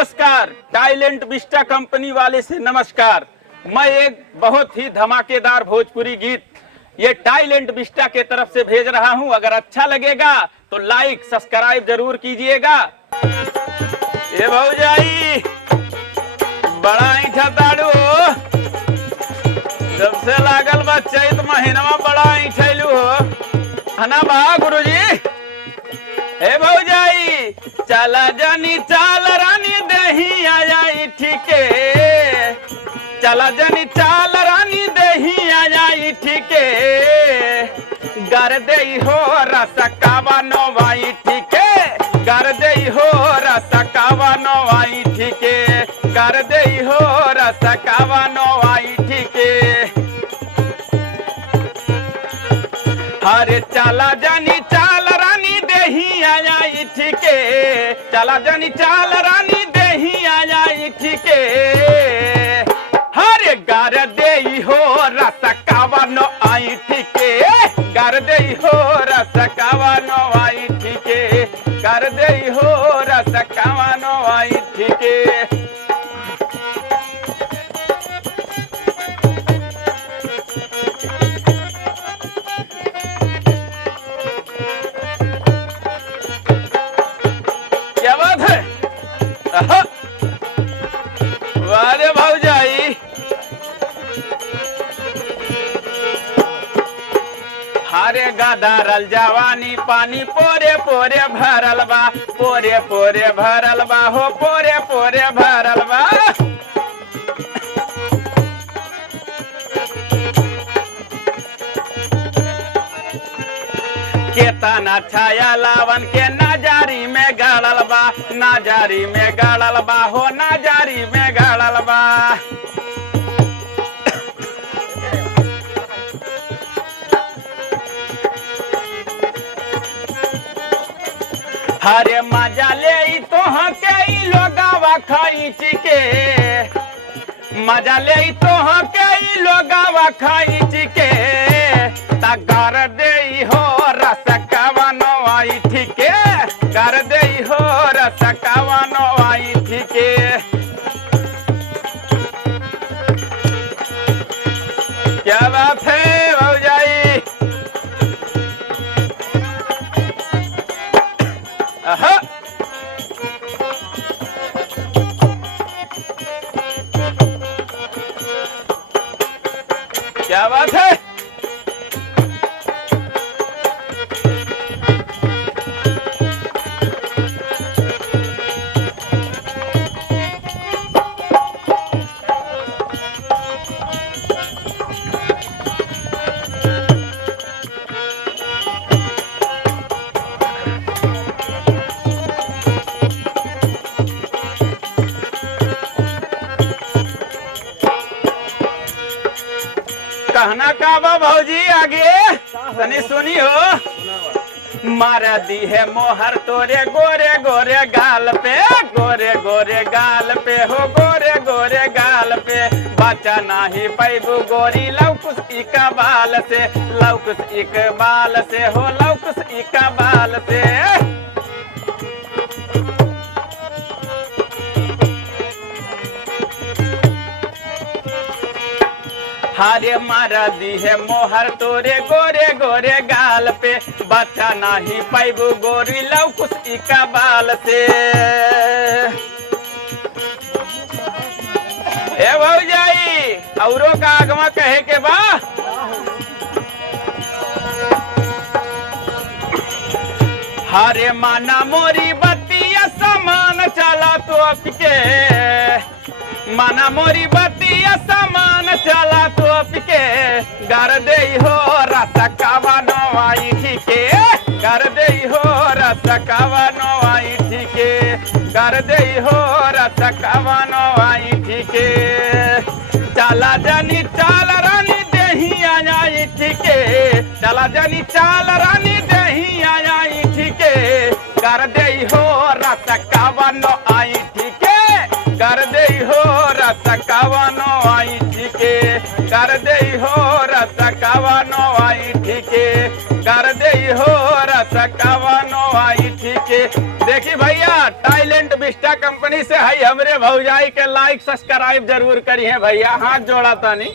नमस्कार, talent Vista company वाले से नमस्कार। मैं एक बहुत ही धमाकेदार भोजपुरी गीत ये टाइलेंट विस्टा के तरफ से भेज रहा हूं। अगर अच्छा लगेगा तो लाइक सब्सक्राइब जरूर कीजिएगा। ये भौजाई बड़ा ईठा ताड़ू, जब से लागल बा चैत महीना बड़ा ईठैलू हो हना बा गुरुजी। हे भौजाई चला जानी चाल रानी दही आया ठीके, चला जानी चाल रानी दही आया ठीके, गर दे हो रसकावा नोवाई ठीके, गर दे हो रसकावा नोवाई ठीके, गर दे हो रसकावा नोवाई ठीके। हरे चला जानी चाल रानी दही आया ठीके, चला जानी चाल रानी दही आया ठीके, हरे गर दे हो रसकावा नो आई ठीके, गर दे हो रसकावा नो आई ठीके, गर दे हो रसकावा नो आई ठीके। क्या बात है? वारे भौजाई हारे गदारल जवानी पानी पोरे पोरे भरल बा, पोरे पोरे भरल बा हो, पोरे पोरे भरल बा। केतना छाया लावन के नाजारी में गाड़ल बा, नाजारी में गाड़ल बा हो, नाजारी में गाड़ल बा। हरे मजा ले तो के लोगावा खाई चिके, मजा ले तो के लोगावा खाई चिके, गर दे हो रसकावा नो आई ठीके, गर दे हो रसकावा नो आई ठीके। क्या बात है भौजाई? क्या बात है? कहना का बा भौजी आगे तनी सुनी हो। मार दी है मोहर तोरे गोरे गोरे गाल पे, गोरे गोरे गाल पे हो, गोरे गोरे गाल पे, बचा नाही पैबू गोरी लौकुस इकबाल से, लौकुस इकबाल से हो, लौकुस इकबाल से। हारे मारा दी है मोहर तोरे गोरे गोरे गाल पे, बचा नाही पैबू गोरी लौकुस इकबाल से। ए भौजाई औरों का आगमा कहे के बा। हारे माना मोरी बत्तिया समान चला तो अपके, माना मोरी बत्तिया समान चला तो अपके, गर दे हो रसकावा नो आई ठीके, गर दे हो रसकावा नो आई ठीके, गर दे हो रसकावा नो आई ठीके। चला जानी चाल रानी दही आया ठीके, चला जानी चाल रानी दही आया ठीके, गर दे हो रसकावा नो आई ठीके, गर दे हो रसकावा नो आई ठीके, गर दे हो रसकावा नो आई ठीके, गर दे हो रसकावा नो आई ठीके। देखी भैया टाइलेंट विस्टा कंपनी ओनी से है हमरे भौजाई के लाइक सब्सक्राइब जरूर करिए भैया, हाथ जोड़ा तनी।